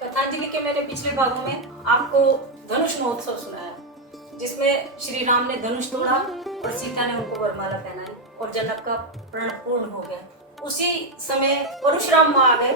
कथांजलि के मैंने पिछले भागों में आपको धनुष महोत्सव सुनाया, जिसमें श्री राम ने धनुष तोड़ा और सीता ने उनको वरमाला पहनाई और जनक का प्रण पूर्ण हो गया। उसी समय परशुराम आ गए,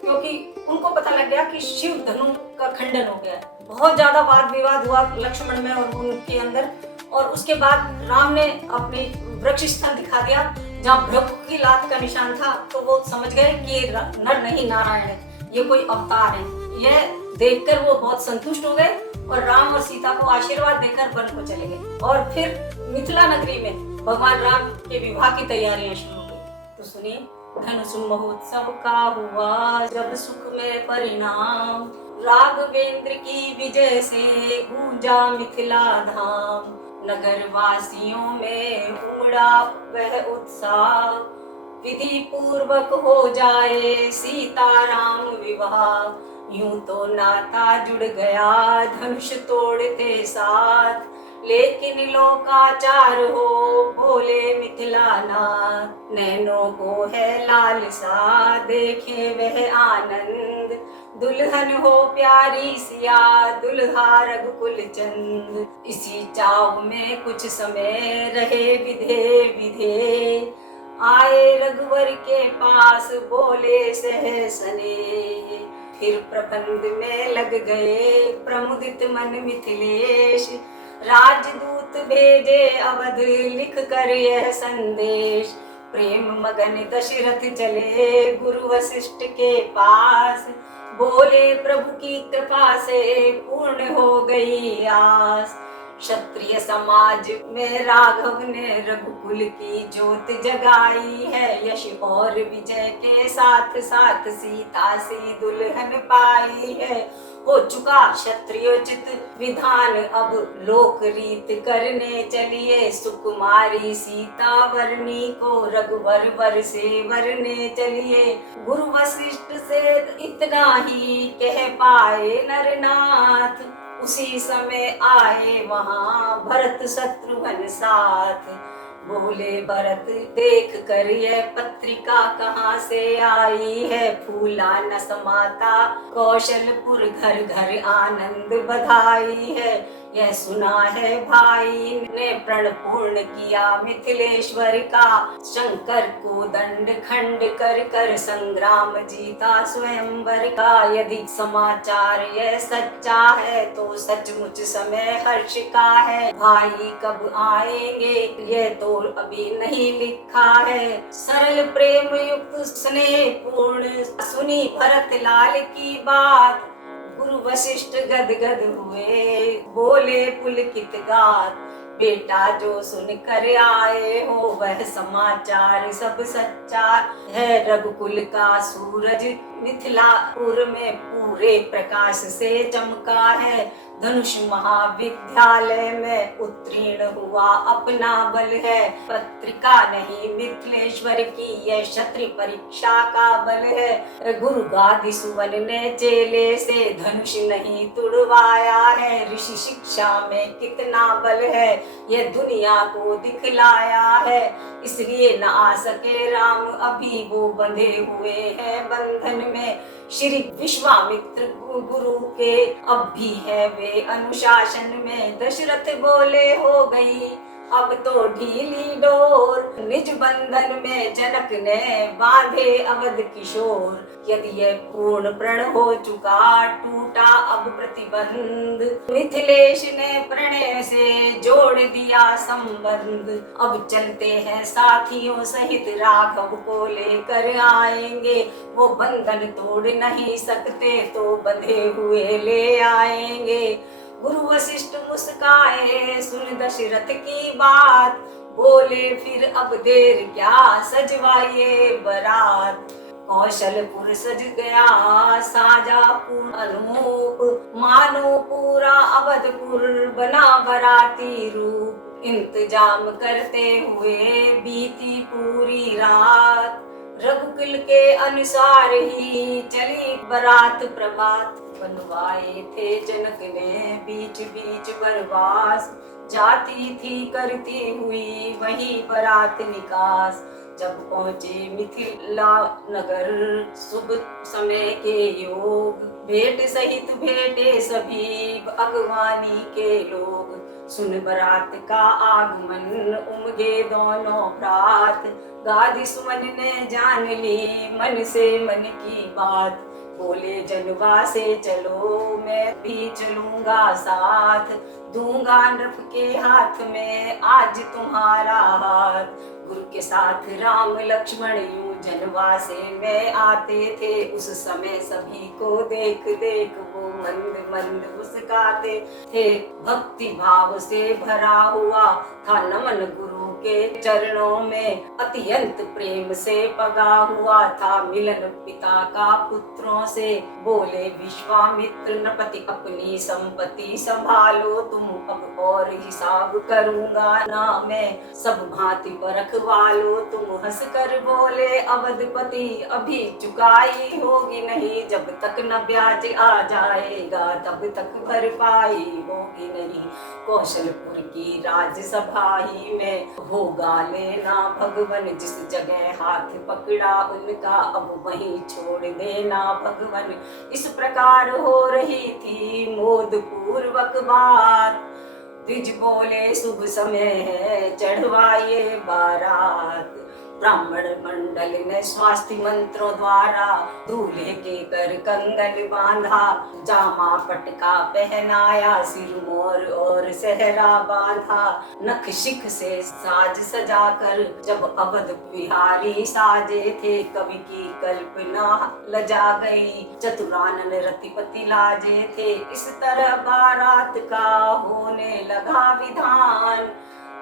क्योंकि उनको पता लग गया कि शिव धनु का खंडन हो गया। बहुत ज्यादा वाद विवाद हुआ लक्ष्मण में और उनके अंदर, और उसके बाद राम ने अपनी वृक्ष स्थल दिखा दिया जहाँ भृगु की लात का निशान था। तो वो समझ गए कि ये नर नहीं नारायण है, ये कोई अवतार है। यह देखकर वो बहुत संतुष्ट हो गए और राम और सीता को आशीर्वाद देकर वन को चले गए। और फिर मिथिला नगरी में भगवान राम के विवाह की तैयारियां शुरू हुई। तो सुनिए, धनुष महोत्सव का हुआ जब सुख में परिणाम, राघवेंद्र की विजय से गूंजा मिथिला धाम। नगर वासियों में उमड़ा वह उत्साह, विधि पूर्वक हो जाए सीता राम विवाह। यूं तो नाता जुड़ गया धनुष तोड़ते साथ, लेकिन लोकाचार हो बोले मिथिला नाथ। नैनों को है लालसा देखे वह आनंद, दुल्हन हो प्यारी सिया दुल्हा रघुकुल चंद। इसी चाव में कुछ समय रहे विधे विधे, आए रघुवर के पास बोले सहसने। फिर प्रबंध में लग गए प्रमुदित मन मिथिलेश, राजदूत भेजे अवध लिख कर यह संदेश। प्रेम मगन दशरथ चले गुरु वशिष्ठ के पास, बोले प्रभु की कृपा से पूर्ण हो गई आस। क्षत्रिय समाज में राघव ने रघुकुल की ज्योत जगाई है, यश और विजय के साथ साथ सीता सी दुल्हन पाई है। हो चुका क्षत्रियोचित विधान अब लोक रीत करने चलिए, सुकुमारी सीता वर्णी को रघुवर वर से वरने चलिए। गुरु वशिष्ठ से इतना ही कह पाए नरनाथ, उसी समय आए वहां भरत शत्रुघ्न साथ। बोले भरत देख कर यह पत्रिका कहाँ से आई है, फूला न समाता कौशलपुर घर घर आनंद बधाई है। यह सुना है भाई ने प्रण पूर्ण किया मिथिलेश्वर का, शंकर को दंड खंड कर कर संग्राम जीता स्वयंवर का। यदि समाचार यह सच्चा है तो सचमुच समय हर्ष का है, भाई कब आएंगे यह तो अभी नहीं लिखा है। सरल प्रेम युक्त स्नेह पूर्ण सुनी भरत लाल की बात, गुरु वशिष्ठ गदगद हुए बोले पुलकित गात। बेटा जो सुन कर आए हो वह समाचार सब सच्चा है, रघुकुल का सूरज मिथिलापुर में पूरे प्रकाश से चमका है। धनुष महाविद्यालय में उत्तीर्ण हुआ अपना बल है, पत्रिका नहीं मिथिलेश्वर की यह क्षत्रिय परीक्षा का बल है। गुरु गादी सुवन ने चेले से धनुष नहीं तुड़वाया है, ऋषि शिक्षा में कितना बल है यह दुनिया को दिखलाया है। इसलिए न आ सके राम अभी वो बंधे हुए हैं बंधन में, श्री विश्वामित्र गुरु के अब भी है वे अनुशासन में। दशरथ बोले हो गई अब तो ढीली डोर, निज बंधन में जनक ने बांधे अवध किशोर। यदि यह पूर्ण प्रण हो चुका टूटा अब प्रतिबंध, मिथिलेश ने प्रणय से जोड़ दिया संबंध। अब चलते हैं साथियों सहित राघव को लेकर आएंगे, वो बंधन तोड़ नहीं सकते तो बंधे हुए ले आएंगे। गुरु वशिष्ठ मुस्काए सुन दशरथ की बात, बोले फिर अब देर क्या सजवाइए बारात। कौशलपुर सज गया साजापुर अनूप, मानो पूरा अवधपुर बना बराती रूप। इंतजाम करते हुए बीती पूरी रात, रघुकुल के अनुसार ही चली बरात प्रभात। बनवाए थे जनक ने बीच बीच वनवास, जाती थी करती हुई वही बारात निकास। जब पहुंचे मिथिला नगर शुभ समय के योग, भेंट सहित भेंटे सभी अगवानी के लोग। सुन बारात का आगमन उमगे दोनों भ्रात, गादी सुमन ने जान ली मन से मन की बात। बोले जनवा से चलो मैं भी चलूंगा साथ, दूंगा नृप के हाथ में आज तुम्हारा हाथ। गुरु के साथ राम लक्ष्मण यूं जनवा से में आते थे, उस समय सभी को देख देख वो मंद मंद मुस्काते थे। भक्ति भाव से भरा हुआ था नमन गुरु के चरणों में, अत्यंत प्रेम से पगा हुआ था मिलन पिता का पुत्रों से। बोले विश्वामित्र नृपति अपनी संपत्ति संभालो तुम, अब और हिसाब करूंगा ना मैं, सब भांति परख वालो तुम। हंस कर बोले अवधपति अभी चुकाई होगी नहीं, जब तक न ब्याज आ जाएगा तब तक भरपाई होगी नहीं। कौशलपुर की राजसभा ही में होगा लेना भगवन, जिस जगह हाथ पकड़ा उनका अब वहीं छोड़ देना भगवन। इस प्रकार हो रही थी मोद पूर्वक बात, द्विज बोले शुभ समय है चढ़वाइए बारात। ब्राह्मण मंडल ने स्वास्थ्य मंत्रों द्वारा दूल्हे के कर कंगन बांधा, जामा पटका पहनाया सिर मोर और सहरा बांधा। नख शिख से साज सजा कर जब अवध बिहारी साजे थे, कवि की कल्पना लजा गई चतुरानन रतिपति लाजे थे। इस तरह बारात का होने लगा विधान,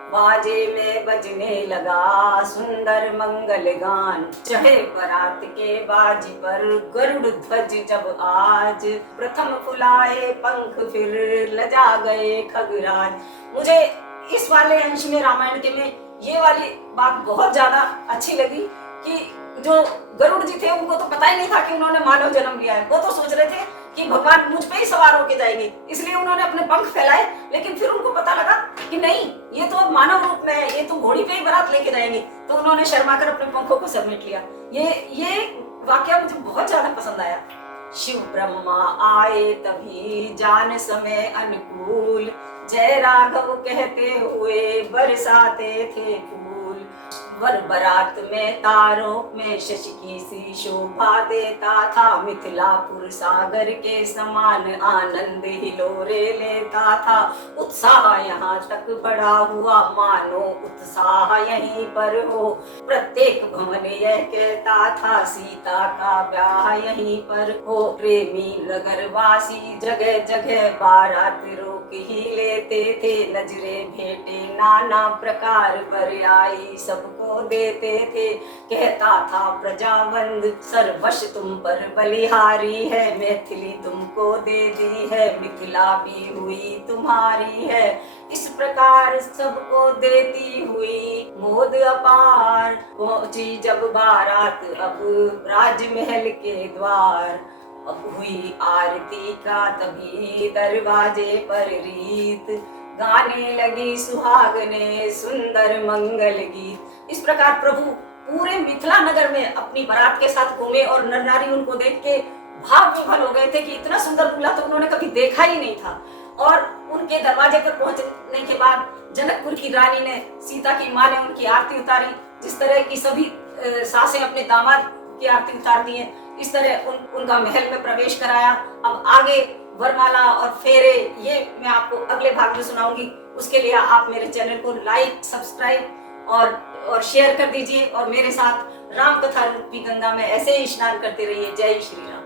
बाजे में बजने लगा सुंदर मंगल गान। चढ़े बारात के बाजी पर गरुड़ ध्वज जब आज, प्रथम फुलाए पंख फिर लजा गए खगराज। मुझे इस वाले अंश में रामायण के में ये वाली बात बहुत ज्यादा अच्छी लगी कि जो गरुड़ जी थे उनको तो पता ही नहीं था कि उन्होंने मानव जन्म लिया है। वो तो सोच रहे थे कि भगवान मुझ पे ही सवार होके जाएंगे, इसलिए उन्होंने अपने पंख फैलाए। लेकिन फिर उनको पता लगा कि नहीं, ये तो मानव रूप में है, ये तो घोड़ी पे ही बारात लेके जाएंगे। तो उन्होंने शर्माकर अपने पंखों को समेट लिया। ये वाकया मुझे बहुत ज्यादा पसंद आया। शिव ब्रह्मा आए तभी जान समय अनुकूल, जय राघव कहते हुए बरसाते थे फूल। वर बारात में तारों में शशि की सी शोभा देता था, मिथिलापुर सागर के समान आनंद हिलोरे लेता था। उत्साह यहाँ तक बढ़ा हुआ मानो उत्साह यहीं पर हो, प्रत्येक भवन यह कहता था सीता का ब्याह यहीं पर हो। प्रेमी नगरवासी जगह जगह बारात रोक ही लेते थे, नजरे भेंटे नाना प्रकार बरियाई सबको देते थे। कहता था प्रजावंद सर्वश तुम पर बलिहारी है, मैथिली तुमको दे दी है, मिथिला भी हुई तुम्हारी है। इस प्रकार सबको देती हुई मोद अपार, पहुंची जब बारात अब राजमहल के द्वार। अब हुई आरती का तभी दरवाजे पर रीत, गाने लगी सुहागने सुंदर मंगल गीत। इस प्रकार प्रभु पूरे मिथिला नगर में अपनी बारात के साथ घूमे और नर नारी उनको देख के भाव विभोर हो गए थे कि इतना सुंदर दूल्हा तो उन्होंने कभी देखा ही नहीं था। और उनके दरवाजे पर पहुंचने के बाद जनकपुर की रानी ने, सीता की माँ ने उनकी आरती उतारी। जिस तरह की सभी सासें अपने दामाद की आरती उतारती हैं, इस तरह उनका महल में प्रवेश कराया। अब आगे वरमाला और फेरे ये मैं आपको अगले भाग में सुनाऊंगी। उसके लिए आप मेरे चैनल को लाइक, सब्सक्राइब और शेयर कर दीजिए और मेरे साथ राम कथा रूपी गंगा में ऐसे ही स्नान करते रहिए। जय श्री राम।